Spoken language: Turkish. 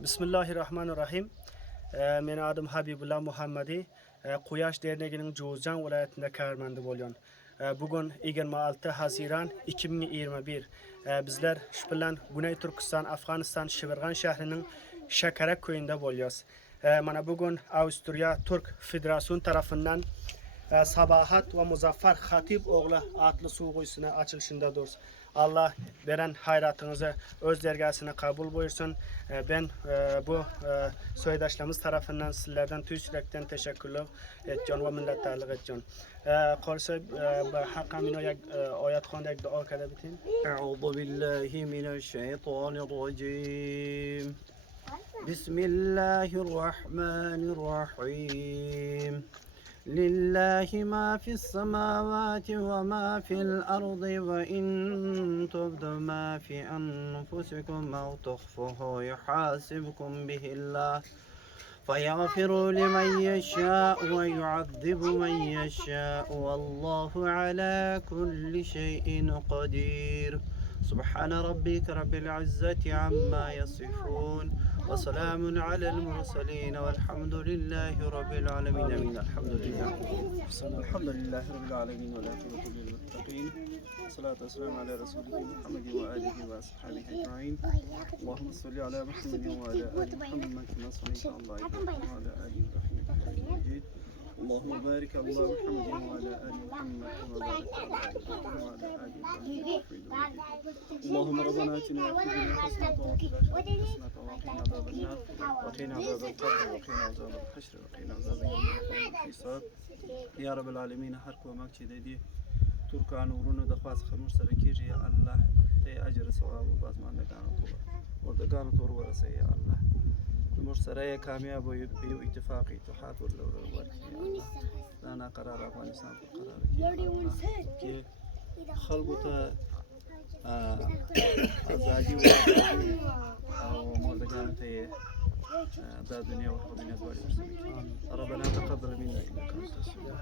Bismillahirrahmanirrahim. Ee, Benim adım Habibullah Muhammadi. Ee, Quyaş Derneği'nin Cuzan vilayetinde kârmandi bolyon. Ee, Bugün 26 Haziran 2021. Ee, Bizler şu bilen Güney Türkistan, Afganistan, Şivirgan şehrinin Şekerek köyünde bolyoz. Ee, Mana bugün Avusturya Türk Federasyonu tarafından Sabahat ve Muzaffer Hatip oğlu adlı su açılışında dursun. Allah veren hayratınızı öz dergasına kabul buyursun. E, ben e, bu e, soydaşlarımız tarafından sizlerden tüy sürekten teşekkürlü etcan ve minnettarlık etcan. E, Korsa hakka min oyak ayat kondak dua kada bitin. Euzu billahi mineşşeytanirracim. Bismillahirrahmanirrahim. لله ما في السماوات وما في الأرض وإن تبدوا ما في أنفسكم أو تخفوه يحاسبكم به الله فيغفر لمن يشاء ويعذب من يشاء والله على كل شيء قدير سبحان ربك رب العزة عما يصفون وسلام على المرسلين والحمد لله رب العالمين. آمين. الحمد لله. الحمد لله رب العالمين والعاقبة للمتقين والصلاة والسلام على رسوله محمد وآله وأصحابه أجمعين. اللهم صل على محمد وعلى آل محمد كما صليت على إبراهيم وعلى آل مجيد. اللهم بارك على محمد وعلى آل اللهم ربنا اتنا وقنا عذاب القبر وقنا عذاب الحشر وقنا عذاب الحساب یا رب العالمین هر کومک چې د دې ترکانو ورونو د خوا څخه موږ سره کېږي یا الله ته یې اجر ثواب او بازماندګانو تور وردګانو تور ورسوي یا الله زموږ سره یې کامیاب او یو اتفاق اتحاد ورله ورکړي یا الله دا ناقرار افغانستان پر قرار کړي یا الله. کې خلکو ته آ، ازادي ورکړي او مردگانو ته یې آ، دا دنیا او آخرت دنیا دواړې ورسوي ربنا تقبل منا انك انت السميع